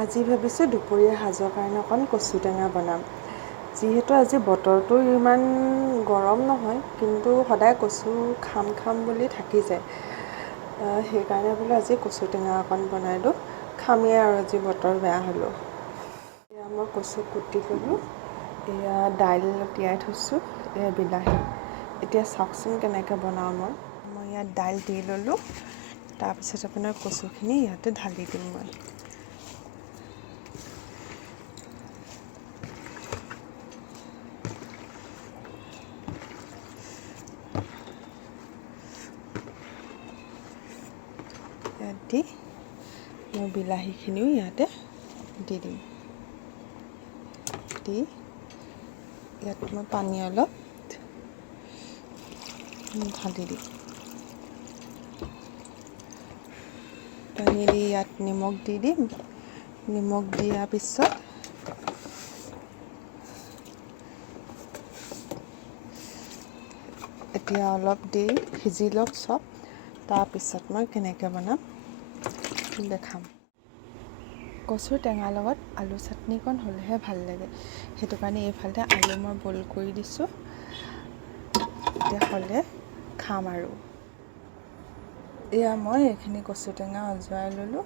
আজি ভাবিছোঁ দুপৰীয়া সাজৰ কাৰণে অকণ কচু টেঙা বনাম। যিহেতু আজি বতৰটো ইমান গৰম নহয়, কিন্তু সদায় কচু খাম বুলি থাকি যায়। সেইকাৰণে বোলো আজি কচু টেঙা অকণ বনাই দিওঁ, খামেই আৰু আজি বতৰ বেয়া হ'লেও। এয়া মই কচু কুটি ল'লোঁ, এয়া দাইল তিয়াই থৈছোঁ, এয়া বিলাহী। এতিয়া চাওকচোন কেনেকৈ বনাওঁ মই ইয়াত দাইল দি ল'লোঁ, তাৰপিছত আপোনাৰ কচুখিনি ইয়াতে ঢালি দিম মই। ইয়াত দি মই বিলাহীখিনিও ইয়াতে দি দিম। দি ইয়াত মই পানী অলপ ঢালি দিম। পানী দি ইয়াত নিমখ দি দিম। নিমখ দিয়াৰ পিছত এতিয়া অলপ দেৰি সিজি লওক চব, তাৰপিছত মই কেনেকৈ বনাম দেখাম। কচুৰ টেঙাৰ লগত আলু চাটনিকণ হ'লেহে ভাল লাগে, সেইটো কাৰণে এইফালে আলু মই বইল কৰি দিছোঁ। এতিয়া হ'লে খাম আৰু। এয়া মই এইখিনি কচু টেঙা অজৰাই ল'লোঁ।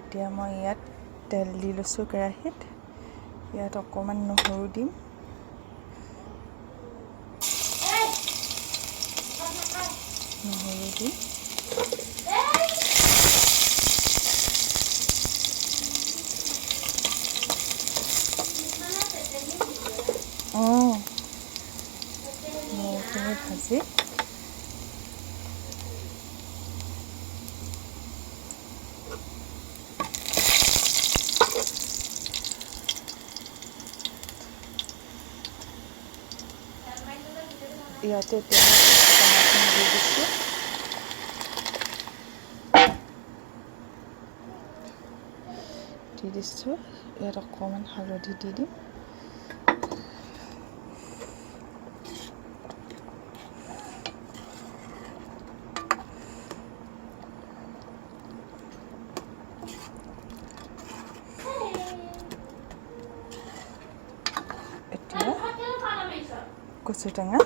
এতিয়া মই ইয়াত তেল দি লৈছোঁ কেৰাহীত। ইয়াত অকণমান নহৰু দিম। নহৰু দিম। নহৰুখিনি ভাজি ইয়াতে এতিয়া টেঙাখিনি দি দিছোঁ। ইয়াত অকণমান হালধি দি দিম। এতিয়া কচু টেঙা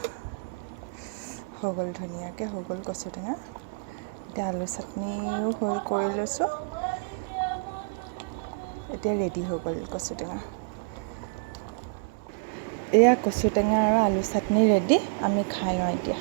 হৈ গ'ল, ধুনীয়াকৈ হৈ গ'ল কচু টেঙা। এতিয়া আলু চাটনিও কৰি লৈছোঁ। এতিয়া ৰেডি হৈ গ'ল কচু টেঙা। এয়া কচু টেঙা আৰু আলু চাটনি ৰেডি, আমি খাই লওঁ এতিয়া।